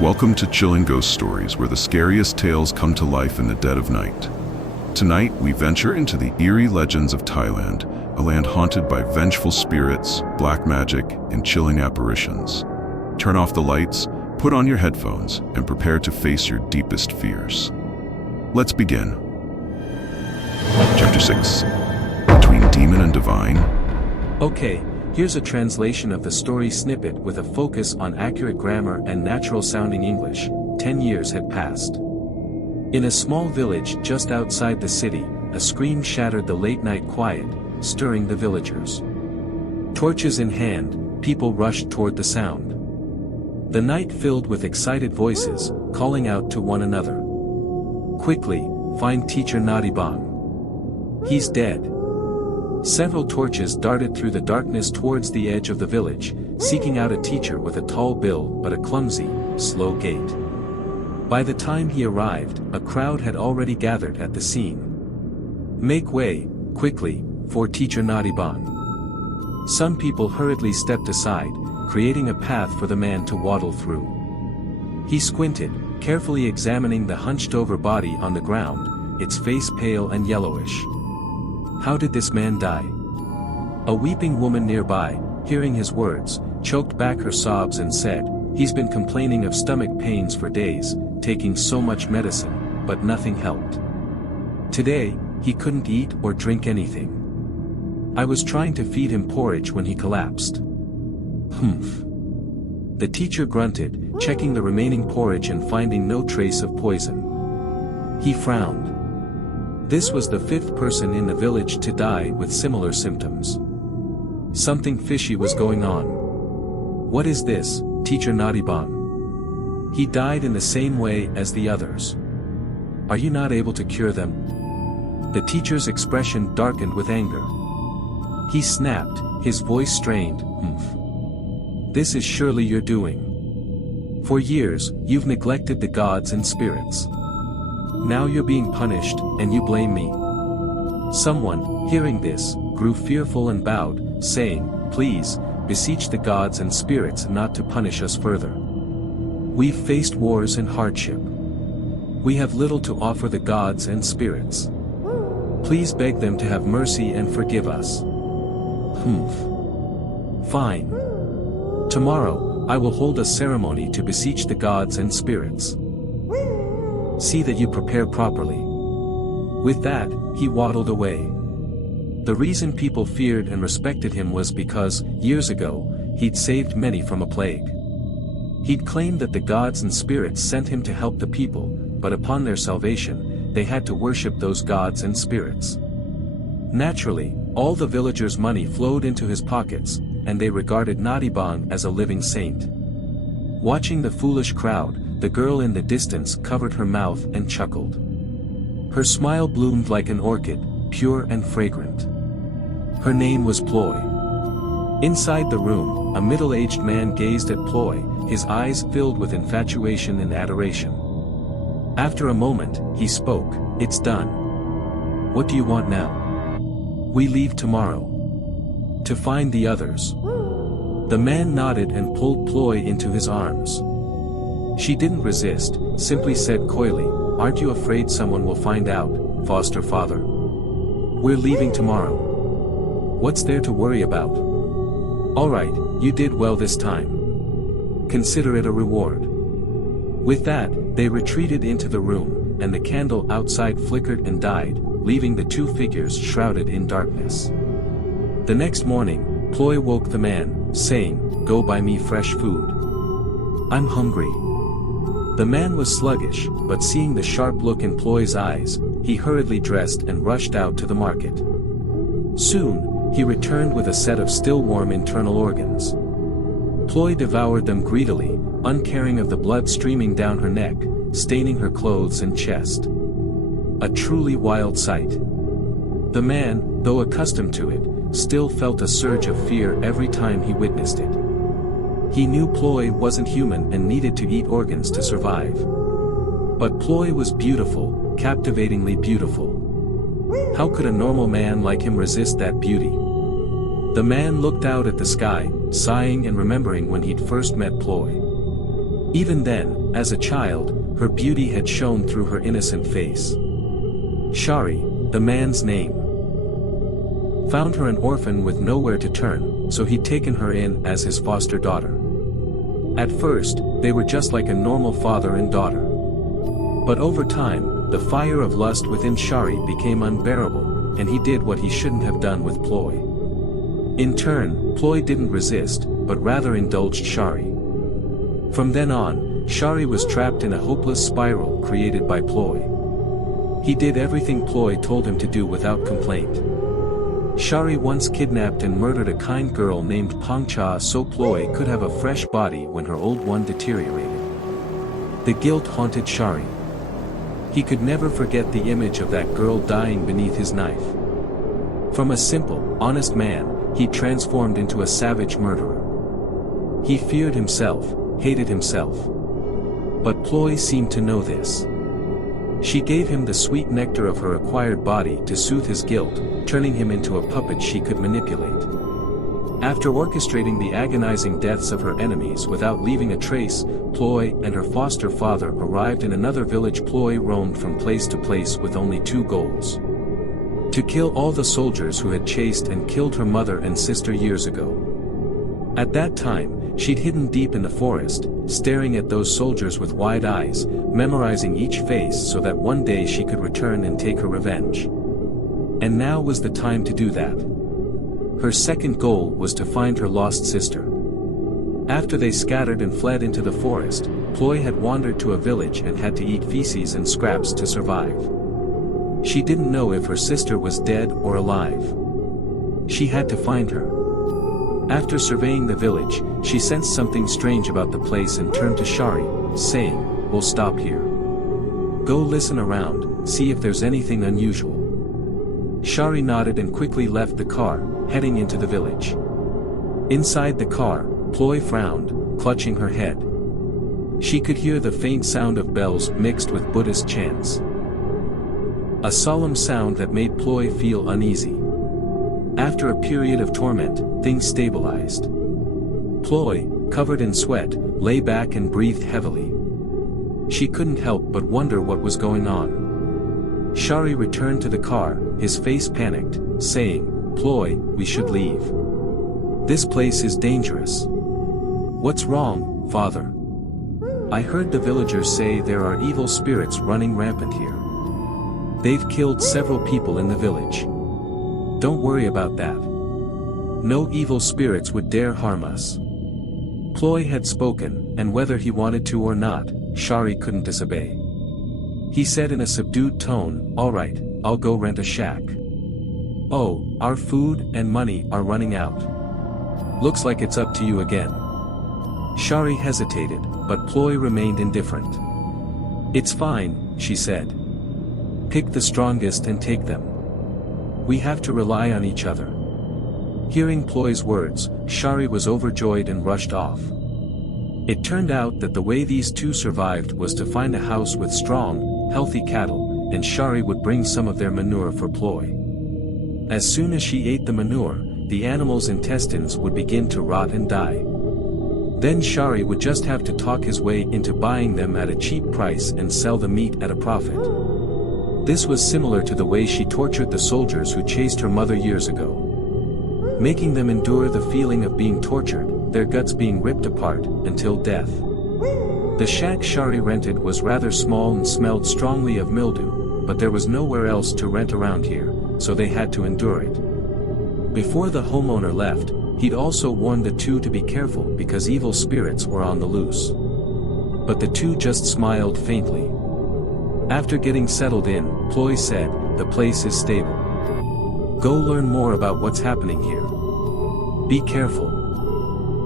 Welcome to Chilling Ghost Stories, where the scariest tales come to life in the dead of night. Tonight, we venture into the eerie legends of Thailand, a land haunted by vengeful spirits, black magic, and chilling apparitions. Turn off the lights, put on your headphones, and prepare to face your deepest fears. Let's begin. Chapter 6. Between Demon and Divine. Okay, here's a translation of the story snippet with a focus on accurate grammar and natural-sounding English. 10 years had passed. In a small village just outside the city, a scream shattered the late-night quiet, stirring the villagers. Torches in hand, people rushed toward the sound. The night filled with excited voices, calling out to one another. "Quickly, find Teacher Nadibang. He's dead." Several torches darted through the darkness towards the edge of the village, seeking out a teacher with a tall bill but a clumsy, slow gait. By the time he arrived, a crowd had already gathered at the scene. "Make way, quickly, for Teacher Nadibang." Some people hurriedly stepped aside, creating a path for the man to waddle through. He squinted, carefully examining the hunched-over body on the ground, its face pale and yellowish. How did this man die? A weeping woman nearby, hearing his words, choked back her sobs and said, "He's been complaining of stomach pains for days, taking so much medicine, but nothing helped. Today, he couldn't eat or drink anything. I was trying to feed him porridge when he collapsed." "Humph." The teacher grunted, checking the remaining porridge and finding no trace of poison. He frowned. This was the fifth person in the village to die with similar symptoms. Something fishy was going on. "What is this, Teacher Nadibang? He died in the same way as the others. Are you not able to cure them?" The teacher's expression darkened with anger. He snapped, his voice strained, "Humph. This is surely your doing. For years, you've neglected the gods and spirits. Now you're being punished, and you blame me." Someone, hearing this, grew fearful and bowed, saying, "Please, beseech the gods and spirits not to punish us further. We've faced wars and hardship. We have little to offer the gods and spirits. Please beg them to have mercy and forgive us." "Humph. Fine. Tomorrow, I will hold a ceremony to beseech the gods and spirits. See that you prepare properly." With that, he waddled away. The reason people feared and respected him was because, years ago, he'd saved many from a plague. He'd claimed that the gods and spirits sent him to help the people, but upon their salvation, they had to worship those gods and spirits. Naturally, all the villagers' money flowed into his pockets, and they regarded Nadibang as a living saint. Watching the foolish crowd, the girl in the distance covered her mouth and chuckled. Her smile bloomed like an orchid, pure and fragrant. Her name was Ploy. Inside the room, a middle-aged man gazed at Ploy, his eyes filled with infatuation and adoration. After a moment, he spoke, "It's done. What do you want now?" "We leave tomorrow. To find the others." The man nodded and pulled Ploy into his arms. She didn't resist, simply said coyly, "Aren't you afraid someone will find out, foster father? We're leaving tomorrow. What's there to worry about? All right, you did well this time. Consider it a reward." With that, they retreated into the room, and the candle outside flickered and died, leaving the two figures shrouded in darkness. The next morning, Ploy woke the man, saying, "Go buy me fresh food. I'm hungry." The man was sluggish, but seeing the sharp look in Ploy's eyes, he hurriedly dressed and rushed out to the market. Soon, he returned with a set of still warm internal organs. Ploy devoured them greedily, uncaring of the blood streaming down her neck, staining her clothes and chest. A truly wild sight. The man, though accustomed to it, still felt a surge of fear every time he witnessed it. He knew Ploy wasn't human and needed to eat organs to survive. But Ploy was beautiful, captivatingly beautiful. How could a normal man like him resist that beauty? The man looked out at the sky, sighing and remembering when he'd first met Ploy. Even then, as a child, her beauty had shone through her innocent face. Shari, the man's name, found her an orphan with nowhere to turn, so he'd taken her in as his foster daughter. At first, they were just like a normal father and daughter. But over time, the fire of lust within Shari became unbearable, and he did what he shouldn't have done with Ploy. In turn, Ploy didn't resist, but rather indulged Shari. From then on, Shari was trapped in a hopeless spiral created by Ploy. He did everything Ploy told him to do without complaint. Shari once kidnapped and murdered a kind girl named Pangcha so Ploy could have a fresh body when her old one deteriorated. The guilt haunted Shari. He could never forget the image of that girl dying beneath his knife. From a simple, honest man, he transformed into a savage murderer. He feared himself, hated himself. But Ploy seemed to know this. She gave him the sweet nectar of her acquired body to soothe his guilt, turning him into a puppet she could manipulate. After orchestrating the agonizing deaths of her enemies without leaving a trace, Ploy and her foster father arrived in another village. Ploy roamed from place to place with only two goals: to kill all the soldiers who had chased and killed her mother and sister years ago. At that time, she'd hidden deep in the forest, staring at those soldiers with wide eyes, memorizing each face so that one day she could return and take her revenge. And now was the time to do that. Her second goal was to find her lost sister. After they scattered and fled into the forest, Ploy had wandered to a village and had to eat feces and scraps to survive. She didn't know if her sister was dead or alive. She had to find her. After surveying the village, she sensed something strange about the place and turned to Shari, saying, "We'll stop here. Go listen around, see if there's anything unusual." Shari nodded and quickly left the car, heading into the village. Inside the car, Ploy frowned, clutching her head. She could hear the faint sound of bells mixed with Buddhist chants. A solemn sound that made Ploy feel uneasy. After a period of torment, things stabilized. Ploy, covered in sweat, lay back and breathed heavily. She couldn't help but wonder what was going on. Shari returned to the car, his face panicked, saying, "Ploy, we should leave. This place is dangerous." "What's wrong, father?" "I heard the villagers say there are evil spirits running rampant here. They've killed several people in the village. Don't worry about that. No evil spirits would dare harm us." Ploy had spoken, and whether he wanted to or not, Shari couldn't disobey. He said in a subdued tone, "All right, I'll go rent a shack. Oh, our food and money are running out. Looks like it's up to you again." Shari hesitated, but Ploy remained indifferent. "It's fine," she said. "Pick the strongest and take them. We have to rely on each other." Hearing Ploy's words, Shari was overjoyed and rushed off. It turned out that the way these two survived was to find a house with strong, healthy cattle, and Shari would bring some of their manure for Ploy. As soon as she ate the manure, the animal's intestines would begin to rot and die. Then Shari would just have to talk his way into buying them at a cheap price and sell the meat at a profit. This was similar to the way she tortured the soldiers who chased her mother years ago, making them endure the feeling of being tortured, their guts being ripped apart, until death. The shack Shari rented was rather small and smelled strongly of mildew, but there was nowhere else to rent around here, so they had to endure it. Before the homeowner left, he'd also warned the two to be careful because evil spirits were on the loose. But the two just smiled faintly. After getting settled in, Ploy said, "The place is stable. Go learn more about what's happening here. Be careful."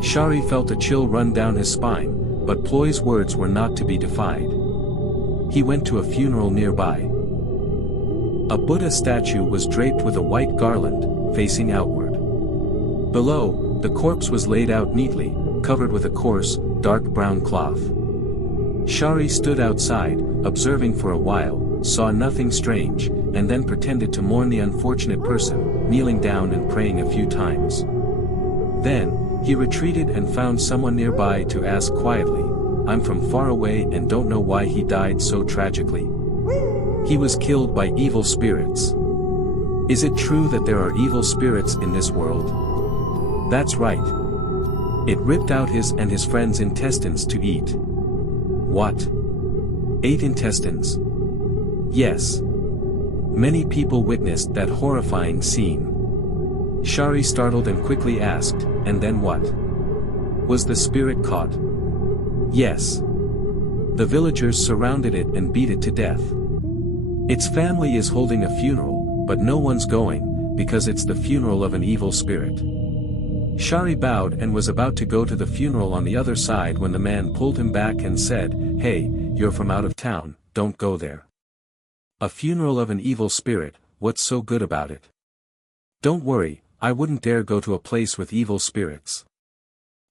Shari felt a chill run down his spine, but Ploy's words were not to be defied. He went to a funeral nearby. A Buddha statue was draped with a white garland, facing outward. Below, the corpse was laid out neatly, covered with a coarse, dark brown cloth. Shari stood outside, observing for a while, saw nothing strange, and then pretended to mourn the unfortunate person, kneeling down and praying a few times. Then, he retreated and found someone nearby to ask quietly, I'm from far away and don't know why he died so tragically. He was killed by evil spirits. Is it true that there are evil spirits in this world? That's right. It ripped out his and his friends' intestines to eat. What? Ate intestines? Yes. Many people witnessed that horrifying scene. Shari startled and quickly asked, and then what? Was the spirit caught? Yes. The villagers surrounded it and beat it to death. Its family is holding a funeral, but no one's going, because it's the funeral of an evil spirit. Shari bowed and was about to go to the funeral on the other side when the man pulled him back and said, "Hey, you're from out of town, don't go there. A funeral of an evil spirit, what's so good about it? Don't worry, I wouldn't dare go to a place with evil spirits.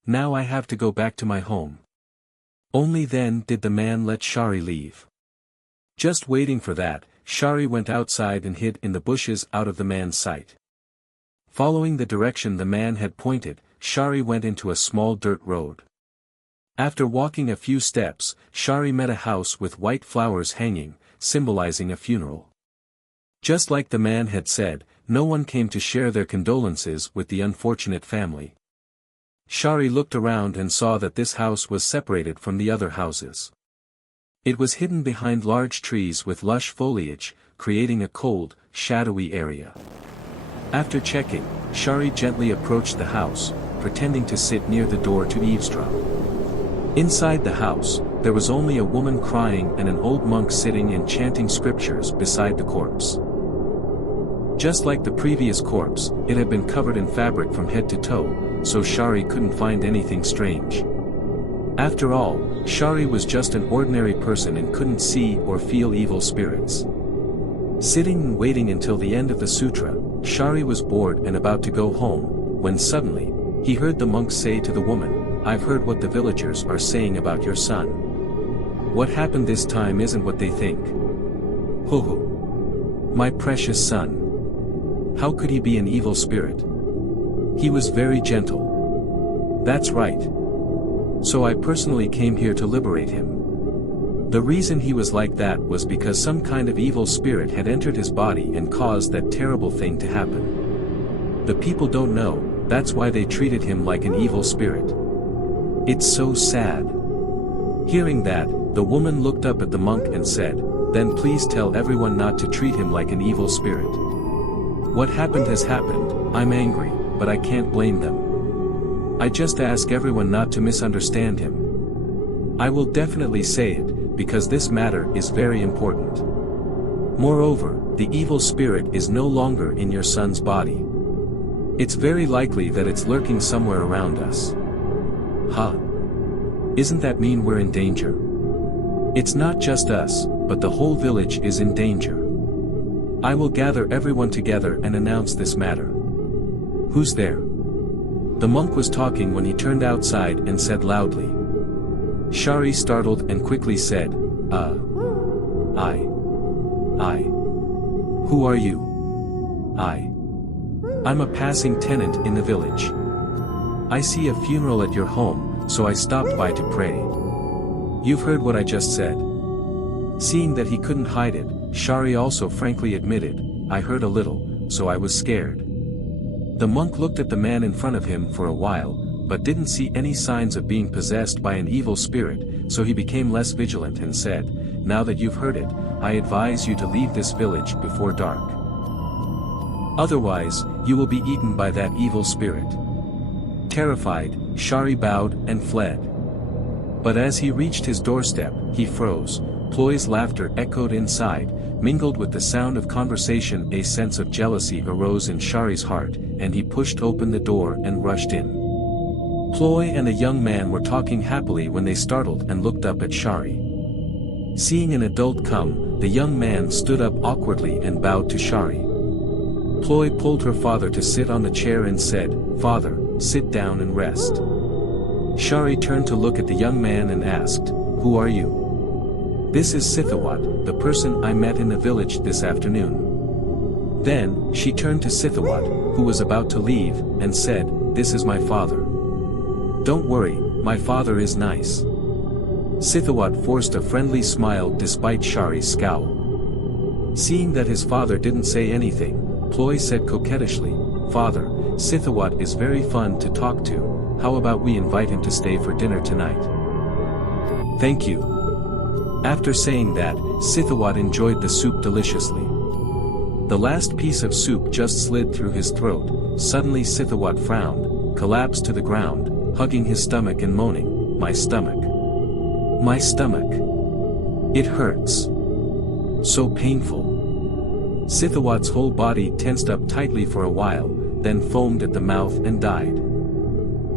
Now I have to go back to my home." Only then did the man let Shari leave. Just waiting for that, Shari went outside and hid in the bushes out of the man's sight. Following the direction the man had pointed, Shari went into a small dirt road. After walking a few steps, Shari met a house with white flowers hanging, symbolizing a funeral. Just like the man had said, no one came to share their condolences with the unfortunate family. Shari looked around and saw that this house was separated from the other houses. It was hidden behind large trees with lush foliage, creating a cold, shadowy area. After checking, Shari gently approached the house, pretending to sit near the door to eavesdrop. Inside the house, there was only a woman crying and an old monk sitting and chanting scriptures beside the corpse. Just like the previous corpse, it had been covered in fabric from head to toe, so Shari couldn't find anything strange. After all, Shari was just an ordinary person and couldn't see or feel evil spirits. Sitting and waiting until the end of the sutra, Shari was bored and about to go home, when suddenly, he heard the monk say to the woman, "I've heard what the villagers are saying about your son. What happened this time isn't what they think. Ho ho. My precious son. How could he be an evil spirit? He was very gentle. That's right. So I personally came here to liberate him. The reason he was like that was because some kind of evil spirit had entered his body and caused that terrible thing to happen. The people don't know, that's why they treated him like an evil spirit. It's so sad." Hearing that, the woman looked up at the monk and said, "Then please tell everyone not to treat him like an evil spirit. What happened has happened, I'm angry, but I can't blame them. I just ask everyone not to misunderstand him. I will definitely say it, because this matter is very important. Moreover, the evil spirit is no longer in your son's body. It's very likely that it's lurking somewhere around us." Huh? Isn't that mean we're in danger? It's not just us, but the whole village is in danger. I will gather everyone together and announce this matter. Who's there? The monk was talking when he turned outside and said loudly. Shari startled and quickly said, I. Who are you? I'm a passing tenant in the village. I see a funeral at your home, so I stopped by to pray. You've heard what I just said. Seeing that he couldn't hide it, Shari also frankly admitted, I heard a little, so I was scared. The monk looked at the man in front of him for a while, but didn't see any signs of being possessed by an evil spirit, so he became less vigilant and said, "Now that you've heard it, I advise you to leave this village before dark. Otherwise, you will be eaten by that evil spirit." Terrified, Shari bowed and fled. But as he reached his doorstep, he froze. Ploy's laughter echoed inside, mingled with the sound of conversation. A sense of jealousy arose in Shari's heart, and he pushed open the door and rushed in. Ploy and a young man were talking happily when they startled and looked up at Shari. Seeing an adult come, the young man stood up awkwardly and bowed to Shari. Ploy pulled her father to sit on the chair and said, "Father, sit down and rest." Shari turned to look at the young man and asked, "Who are you?" "This is Sithawat, the person I met in the village this afternoon." Then, she turned to Sithawat, who was about to leave, and said, "This is my father. Don't worry, my father is nice. Sithawat forced a friendly smile despite Shari's scowl. Seeing that his father didn't say anything, Ploy said coquettishly, "Father, Sithawat is very fun to talk to, how about we invite him to stay for dinner tonight?" "Thank you." After saying that, Sithawat enjoyed the soup deliciously. The last piece of soup just slid through his throat. Suddenly Sithawat frowned, collapsed to the ground, hugging his stomach and moaning, "My stomach. My stomach. It hurts. So painful." Sithawat's whole body tensed up tightly for a while, then foamed at the mouth and died.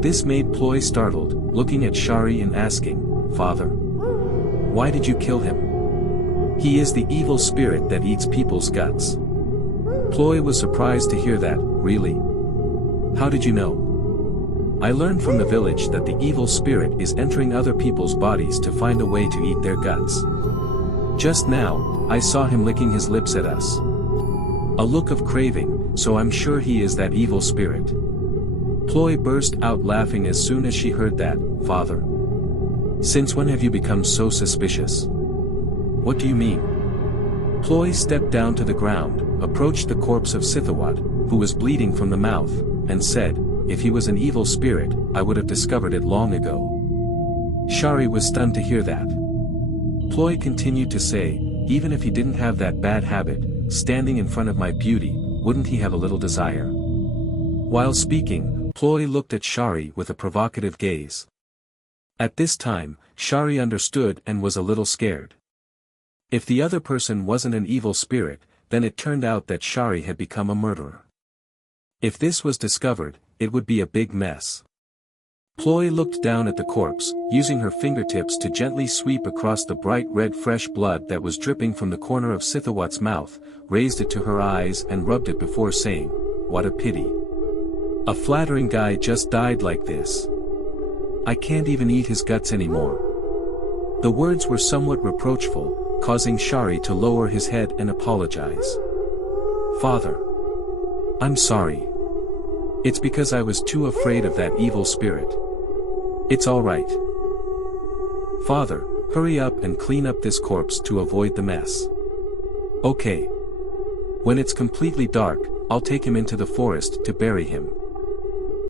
This made Ploy startled, looking at Shari and asking, "Father, why did you kill him? He is the evil spirit that eats people's guts." Ploy was surprised to hear that. "Really? How did you know?" "I learned from the village that the evil spirit is entering other people's bodies to find a way to eat their guts. Just now, I saw him licking his lips at us. A look of craving, so I'm sure he is that evil spirit." Ploy burst out laughing as soon as she heard that. "Father, since when have you become so suspicious? What do you mean?" Ploy stepped down to the ground, approached the corpse of Sithawat, who was bleeding from the mouth, and said, "If he was an evil spirit, I would have discovered it long ago." Shari was stunned to hear that. Ploy continued to say, "Even if he didn't have that bad habit, standing in front of my beauty, wouldn't he have a little desire?" While speaking, Ploy looked at Shari with a provocative gaze. At this time, Shari understood and was a little scared. If the other person wasn't an evil spirit, then it turned out that Shari had become a murderer. If this was discovered, it would be a big mess. Ploy looked down at the corpse, using her fingertips to gently sweep across the bright red fresh blood that was dripping from the corner of Sithawat's mouth, raised it to her eyes and rubbed it before saying, "What a pity. A flattering guy just died like this. I can't even eat his guts anymore." The words were somewhat reproachful, causing Shari to lower his head and apologize. "Father, I'm sorry. It's because I was too afraid of that evil spirit. It's all right. Father, hurry up and clean up this corpse to avoid the mess." "Okay. When it's completely dark, I'll take him into the forest to bury him."